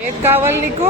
ఏది కావాలి నీకు?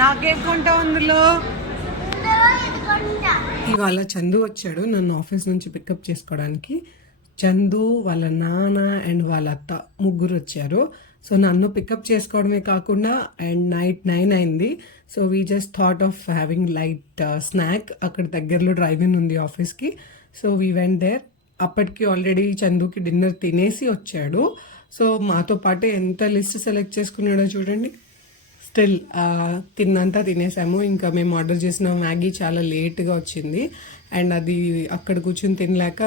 నాకేం కొంటావు అందులో? ఇవాళ చందు వచ్చాడు నన్ను ఆఫీస్ నుంచి పికప్ చేసుకోవడానికి. చందు వాళ్ళ నాన్న అండ్ వాళ్ళ అత్త ముగ్గురు వచ్చారు. సో నన్ను పికప్ చేసుకోవడమే కాకుండా అండ్ నైట్ 9 అయింది. So we just thought of having light snack. అక్కడ దగ్గరలో డ్రైవ్ ఇన్ ఉంది ఆఫీస్కి. So we went there. అప్పటికి ఆల్రెడీ చందుకి డిన్నర్ తినేసి వచ్చాడు. సో మాతో పాటు ఎంత లిస్ట్ సెలెక్ట్ చేసుకున్నాడో చూడండి. స్టిల్ తిన్నంతా తినేసాము. ఇంకా మేము ఆర్డర్ చేసిన మ్యాగీ చాలా లేట్గా వచ్చింది అండ్ అది అక్కడ కూర్చొని తినలేక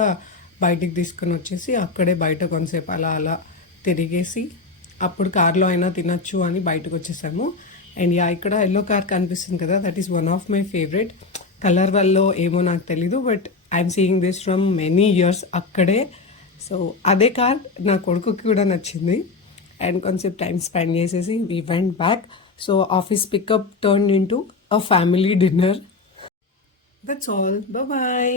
బయటికి తీసుకొని వచ్చేసి అక్కడే బయట కొంతసేపు అలా అలా తిరిగేసి అప్పుడు కార్లో అయినా తినచ్చు అని బయటకు వచ్చేసాము. అండ్ ఇక్కడ ఎల్లో కార్ కనిపిస్తుంది కదా, that is one of my favourite. Colour వల్ల ఏమో నాకు తెలీదు, but I'm seeing this from many years అక్కడే. సో అదే కార్ నా కొడుకుకి కూడా నచ్చింది అండ్ కొంచెం టైం స్పెండ్ చేసేసి we went back. So office pickup turned into a family dinner. That's all. Bye-bye.